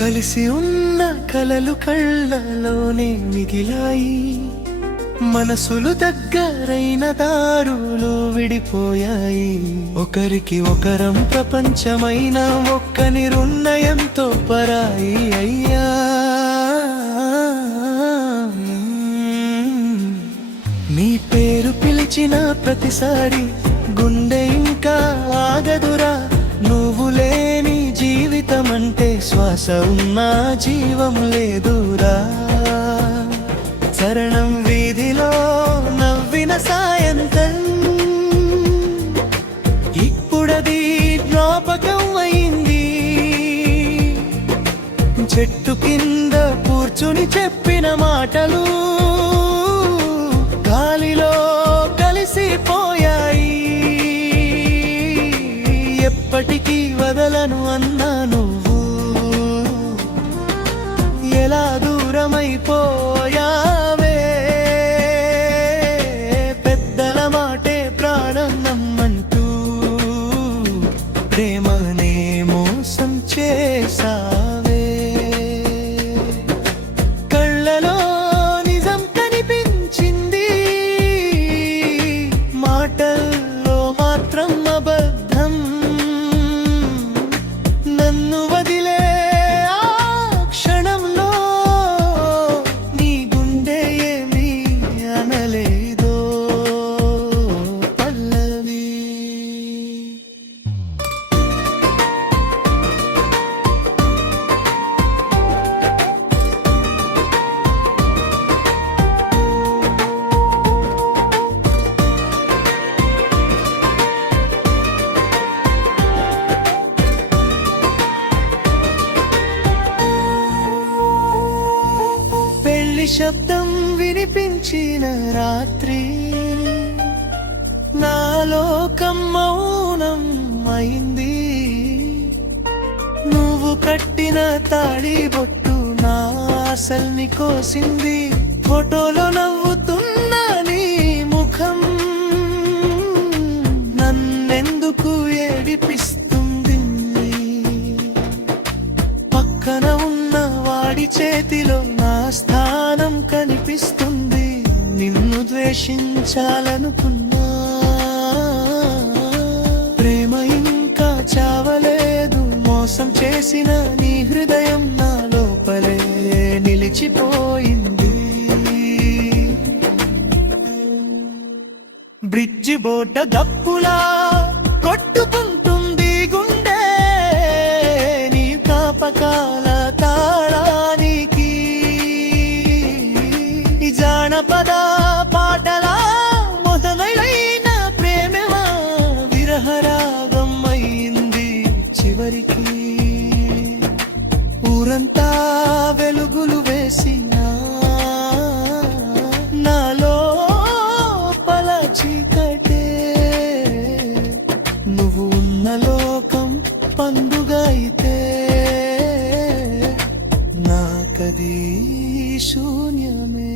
కలిసి ఉన్న కలలు కళ్ళలోనే మిగిలాయి, మనసులు దగ్గరైన దారులు విడిపోయాయి. ఒకరికి ఒకరం ప్రపంచమైన ఒక్క నిర్ణయంతో పరాయి అయ్యా. నీ పేరు పిలిచిన ప్రతిసారి గుండె ఇంకా ఆగదురా, నువ్వు లేని జీవితం అంటే శ్వాస ఉన్నా జీవం లేదురా. చరణం వీధిలో నవ్విన సాయంత్రం ఇప్పుడది జ్ఞాపకం అయింది. చెట్టు కింద కూర్చుని చెప్పిన మాటలు గాలిలో కలిసిపోయాయి. ఎప్పటికీ వదలను అన్నా నువ్వు ఎలా దూరమైపోయావే. పెద్దల మాటే ప్రాణం నమ్మంటూ ప్రేమనే మోసం చేసావే. కళ్ళలో నిజం కనిపించింది, మాటల్లో మాత్రం అబద్ధం. నన్ను వదిలే ఆ క్షణంలో నీ గుండె ఏమీ అనలేదో పల్లవి. పెళ్లి శబ్దం వినిపించిన రాత్రి నా లోకం మౌనం అయింది. నువ్వు కట్టిన తాళి బొట్టు నా ఆశల్ని కోసింది. ఫోటోలో నవ్వుతున్న నీ ముఖం నన్నెందుకు ఏడిపిస్తుంది. పక్కన ఉన్న వాడి చేతిలో నా స్థానం కనిపిస్తుంది. నిన్ను ద్వేషించాలనుకున్నా ప్రేమ ఇంకా చావలేదు. మోసం చేసిన నీ హృదయం నా లోపలే నిలిచిపోయింది. బ్రిడ్జి బోట గప్పులా కొట్టుకుంటుంది గుండె నీ జ్ఞాపకాల తాళానికి. జానపద పాటల మొదలైన ప్రేమేమా విరహరాగం అయింది చివరికి. ఊరంతా వెలుగులు వేసిన నాలో పల చీకటే. నువ్వు ఉన్న లోకం పండుగ అయితే నాకది శూన్యమే.